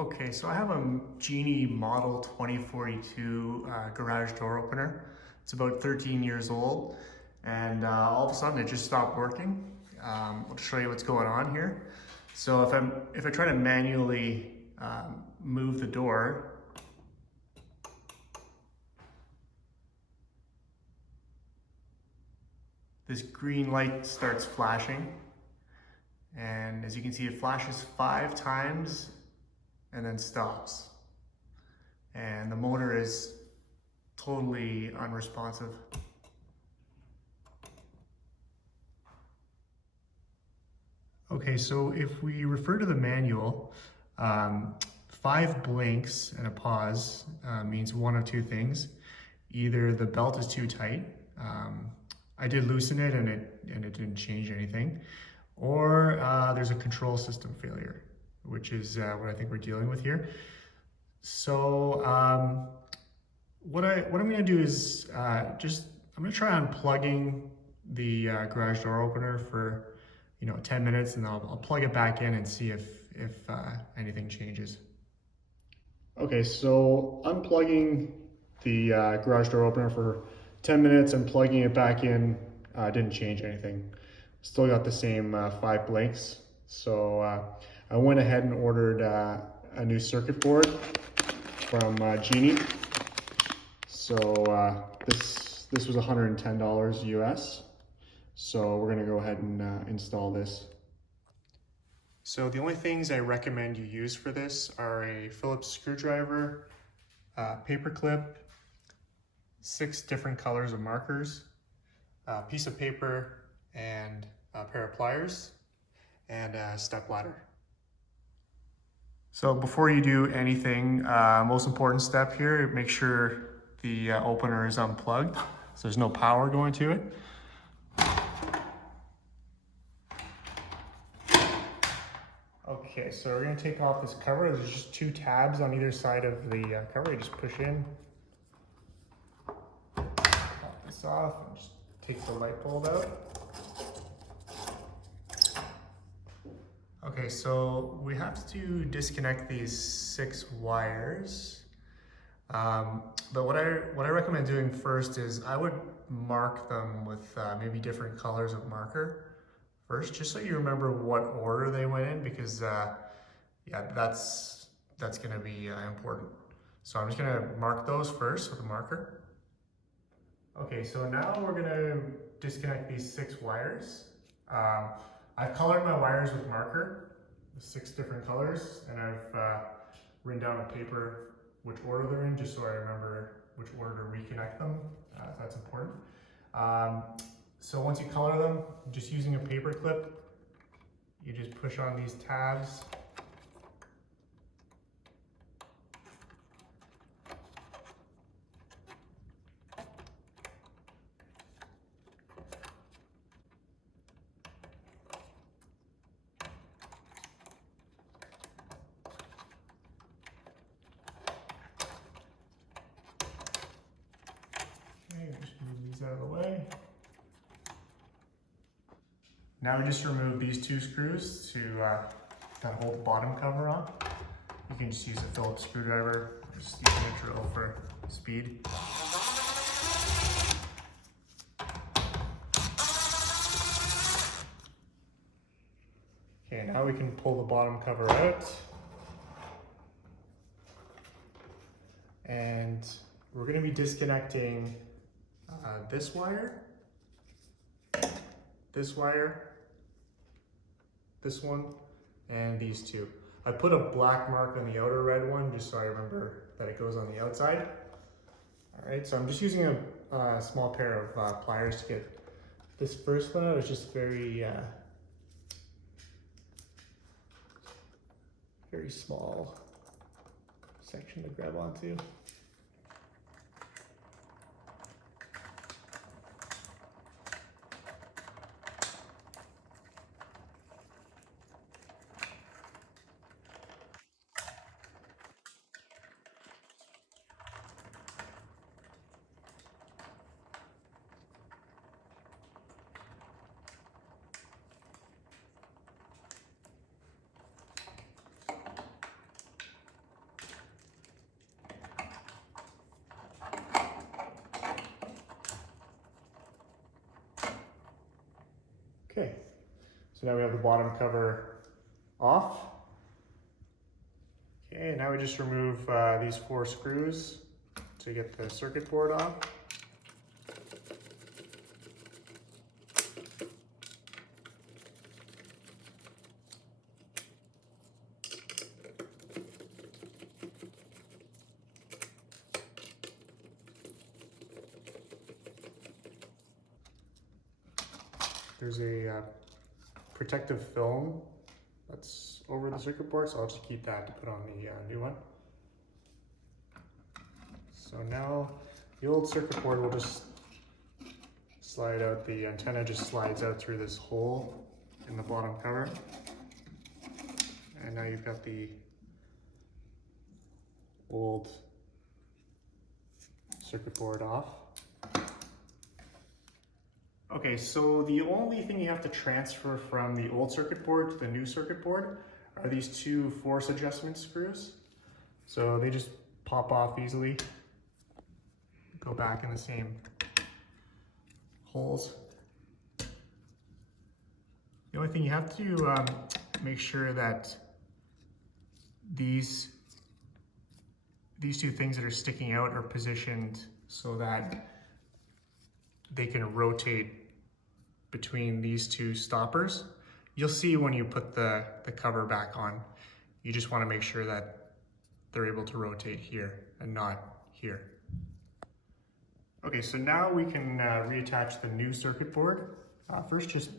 Okay, so I have a Genie Model 2042 garage door opener. It's about 13 years old, and all of a sudden it just stopped working. I'll show you what's going on here. So if I try to manually move the door, this green light starts flashing, and as you can see, it flashes 5 times and then stops. And the motor is totally unresponsive. Okay, so if we refer to the manual, 5 blinks and a pause means one of two things. Either the belt is too tight, I did loosen it and it didn't change anything, or there's a control system failure, which is what I think we're dealing with here. So what I'm going to do is I'm going to try unplugging the garage door opener for 10 minutes, and I'll plug it back in and see if anything changes. Okay, so unplugging the garage door opener for 10 minutes and plugging it back in didn't change anything. Still got the same 5 blinks. So I went ahead and ordered a new circuit board from Genie. So this was $110 US. So we're gonna go ahead and install this. So the only things I recommend you use for this are a Phillips screwdriver, paper clip, 6 different colors of markers, a piece of paper, and a pair of pliers, and a step ladder. So before you do anything, most important step here, make sure the opener is unplugged, so there's no power going to it. Okay, so we're going to take off this cover. There's just 2 tabs on either side of the cover. You just push in, pop this off, and just take the light bulb out. Okay, so we have to disconnect these 6 wires. But what I recommend doing first is I would mark them with maybe different colors of marker first, just so you remember what order they went in, because yeah, that's going to be important. So I'm just going to mark those first with a marker. Okay, so now we're going to disconnect these 6 wires. I've colored my wires with marker, the 6 different colors, and I've written down on paper which order they're in, just so I remember which order to reconnect them. That's important. So once you color them, just using a paper clip, you just push on these tabs. Okay, just move these out of the way. Now we just remove these 2 screws to kind of hold the bottom cover on. You can just use a Phillips screwdriver, just using a drill for speed. Okay, now we can pull the bottom cover out. And we're going to be disconnecting this wire, this wire, this one, and these 2. I put a black mark on the outer red one just so I remember that it goes on the outside. All right, so I'm just using a small pair of pliers to get this first one out. It's just very small section to grab onto. So now we have the bottom cover off. Okay, now we just remove these 4 screws to get the circuit board off. There's a protective film that's over the circuit board, so I'll just keep that to put on the new one. So now the old circuit board will just slide out, the antenna just slides out through this hole in the bottom cover. And now you've got the old circuit board off. Okay, so the only thing you have to transfer from the old circuit board to the new circuit board are these 2 force adjustment screws. So they just pop off easily, go back in the same holes. The only thing you have to make sure that these 2 things that are sticking out are positioned so that they can rotate between these 2 stoppers. You'll see when you put the cover back on, you just want to make sure that they're able to rotate here and not here. Okay, so now we can reattach the new circuit board. First, just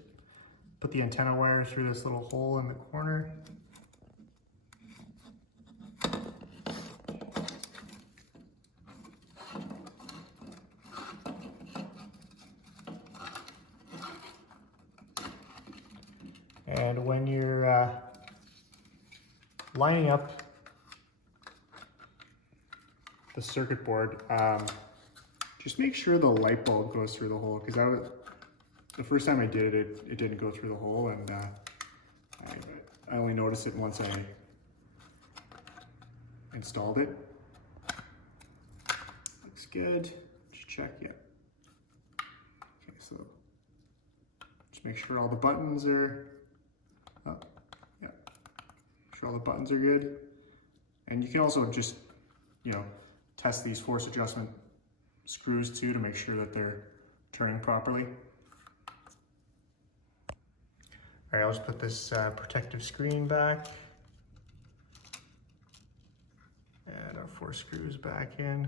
put the antenna wire through this little hole in the corner. And when you're lining up the circuit board, just make sure the light bulb goes through the hole, because the first time I did it, it didn't go through the hole, and I only noticed it once I installed it. Looks good. Just check, yeah. Okay, so just make sure all the buttons are up. Yeah, make sure all the buttons are good. And you can also just, test these force adjustment screws too to make sure that they're turning properly. All right, I'll just put this protective screen back. And our 4 screws back in.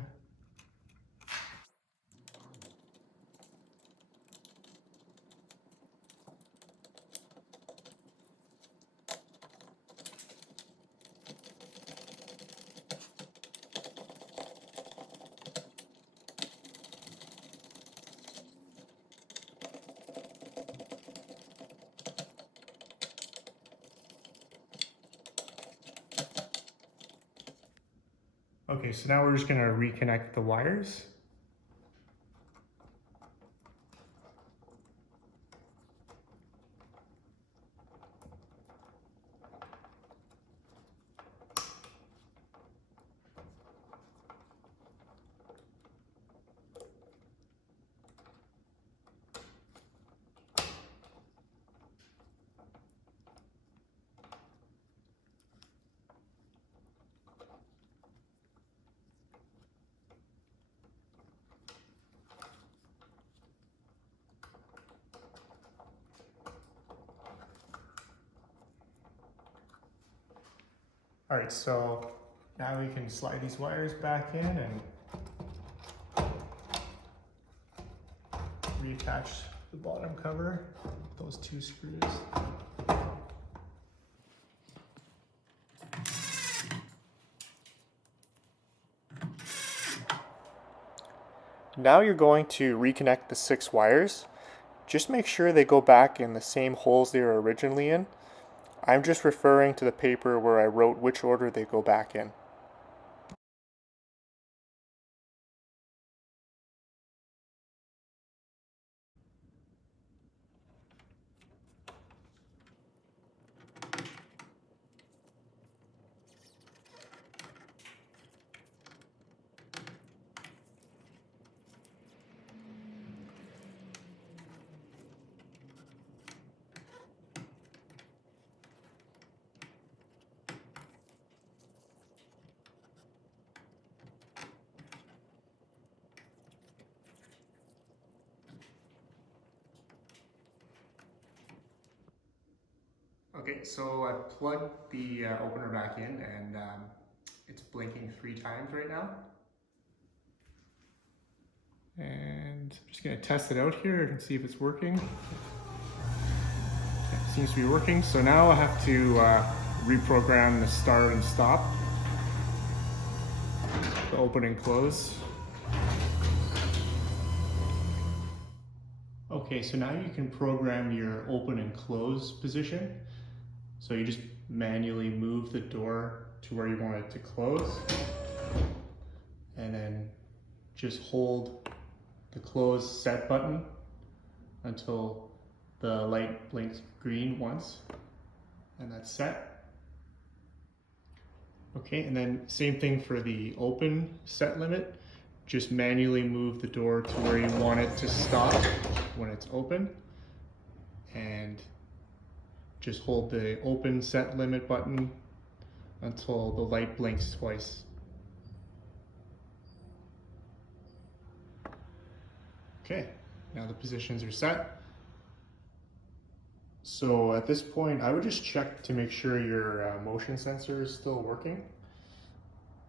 Okay, so now we're just going to reconnect the wires. All right, so now we can slide these wires back in and reattach the bottom cover with those 2 screws. Now you're going to reconnect the 6 wires. Just make sure they go back in the same holes they were originally in. I'm just referring to the paper where I wrote which order they go back in. Okay, so I plugged the opener back in and it's blinking 3 times right now. And I'm just gonna test it out here and see if it's working. It seems to be working. So now I have to reprogram the start and stop, the open and close. Okay, so now you can program your open and close position. So you just manually move the door to where you want it to close, and then just hold the close set button until the light blinks green once, and that's set. Okay, and then same thing for the open set limit. Just manually move the door to where you want it to stop when it's open, and just hold the open set limit button until the light blinks twice. Okay, now the positions are set. So at this point, I would just check to make sure your motion sensor is still working.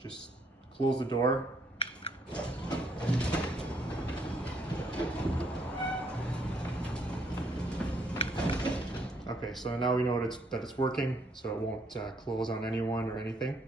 Just close the door. Okay, so now we know that it's working, so it won't close on anyone or anything.